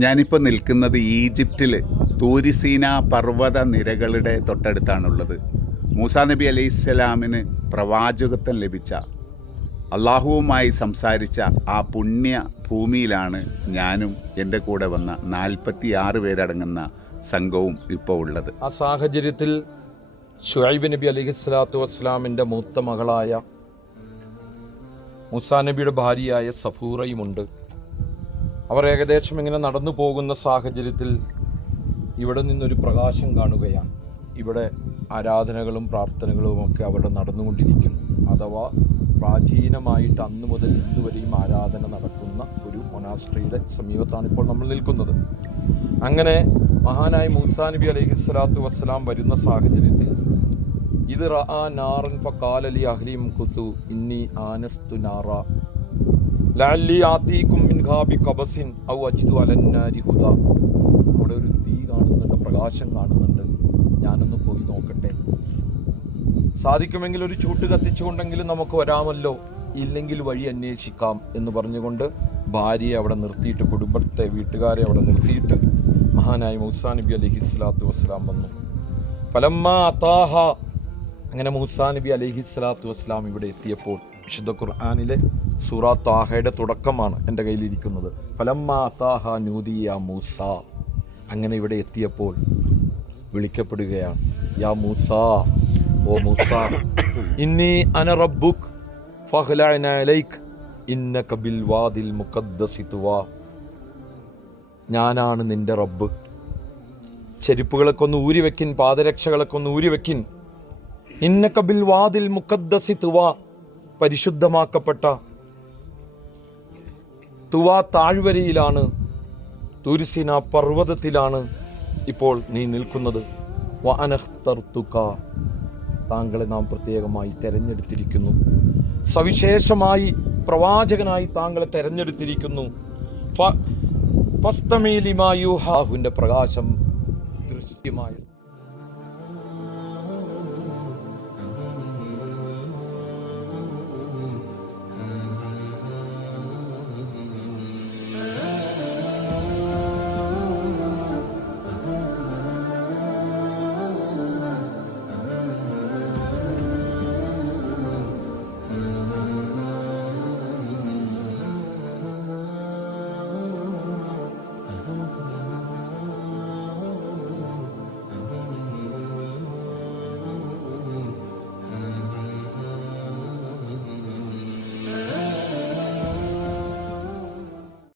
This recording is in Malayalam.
ഞാനിപ്പോൾ നിൽക്കുന്നത് ഈജിപ്തിൽ തൂരിസീന പർവ്വത നിരകളുടെ തൊട്ടടുത്താണുള്ളത്. മൂസാ നബി അലൈഹിസ്സലാമിന് പ്രവാചകത്വം ലഭിച്ച, അള്ളാഹുവുമായി സംസാരിച്ച ആ പുണ്യ ഭൂമിയിലാണ് ഞാനും എൻ്റെ കൂടെ വന്ന 46 പേരടങ്ങുന്ന സംഘവും ഇപ്പോൾ ഉള്ളത്. ആ സാഹചര്യത്തിൽ ശുഐബ് നബി അലൈഹിസ്സലാത്തു വസ്സലാമിൻ്റെ മൂത്ത മകളായ മൂസാ നബിയുടെ ഭാര്യയായ സഫൂറയുമുണ്ട്. അവർ ഏകദേശം ഇങ്ങനെ നടന്നു പോകുന്ന സാഹചര്യത്തിൽ ഇവിടെ നിന്നൊരു പ്രകാശം കാണുകയാണ്. ഇവിടെ ആരാധനകളും പ്രാർത്ഥനകളും ഒക്കെ അവിടെ നടന്നുകൊണ്ടിരിക്കുന്നു. അഥവാ പ്രാചീനമായിട്ട് അന്ന് മുതൽ ഇന്ന് വരെയും ആരാധന നടക്കുന്ന ഒരു മൊനാസ്ട്രിയുടെ സമീപത്താണ് ഇപ്പോൾ നമ്മൾ നിൽക്കുന്നത്. അങ്ങനെ മഹാനായ മൂസാ നബി അലൈഹിസ്സലാത്തു വസ്സലാം വരുന്ന സാഹചര്യത്തിൽ ഇത് റഅ നാറൻ ഫഖാല ലി അഹ്ലിം ഖുസു ഇന്നി ആനസ്തു നാറ ലഅല്ലി ആതീകും മിൻഹാ ബിഖബസിൻ ഔ അജ്ദു അലന്നാരി ഹുദ. അവിടെ ഒരു തീ കാണുന്നുണ്ട്, പ്രകാശം കാണുന്നുണ്ട്, ഞാനൊന്ന് പോയി നോക്കട്ടെ, സാധിക്കുമെങ്കിൽ ഒരു ചൂട്ട് കത്തിച്ചുകൊണ്ടെങ്കിലും നമുക്ക് വരാമല്ലോ, ഇല്ലെങ്കിൽ വഴി അന്വേഷിക്കാം എന്ന് പറഞ്ഞുകൊണ്ട് ഭാര്യയെ അവിടെ നിർത്തിയിട്ട്, കുടുംബത്തെ വീട്ടുകാരെ അവിടെ നിർത്തിയിട്ട് മഹാനായ മൂസാ നബി അലൈഹിസ്സലാത്തു വസ്സലാം വന്നു. ഫലമ്മാ അതാഹ, അങ്ങനെ മൂസാ നബി അലൈഹിസ്സലാത്തു വസ്സലാം ഇവിടെ എത്തിയപ്പോൾ, വിശുദ്ധ ഖുർആനിലെ സൂറ താഹയുടെ തുടക്കമാണ് എൻ്റെ കയ്യിലിരിക്കുന്നത്. ഫലമ്മാ അതാഹ നൂദിയ മൂസ. അങ്ങനെ ഇവിടെ എത്തിയപ്പോൾ വിളിക്കപ്പെടുകയാണ്, യാ മൂസ, ഓ മൂസ, ഇന്നി അന റബ്ബുക് ഫഖ്ലഅന അലൈക് ഇന്നക ബിൽ വാദിൽ മുഖദ്ദസി തുവാ. ഞാനാണ് നിന്റെ റബ്ബ്, ചെരുപ്പുകളൊക്കെ ഒന്ന് ഊരിവെക്കിൻ, പാദരക്ഷകളൊക്കെ ഒന്ന് ഊരിവെക്കിൻ. ഇന്നക ബിൽ വാദിൽ മുഖദ്ദസി തുവാ, പരിശുദ്ധമാക്കപ്പെട്ട തുവാ താഴ്വരയിലാണ്, തൂരിസീന പർവ്വതത്തിലാണ് ഇപ്പോൾ നീ നിൽക്കുന്നത്. വഅനഖ്തർതുക, താങ്കളെ നാം പ്രത്യേകമായി തെരഞ്ഞെടുത്തിരിക്കുന്നു, സവിശേഷമായി പ്രവാചകനായി താങ്കളെ തെരഞ്ഞെടുത്തിരിക്കുന്നു. ഫസ്തമീ ലിമാ യൂഹാ, പ്രകാശം ദൃശ്യമായ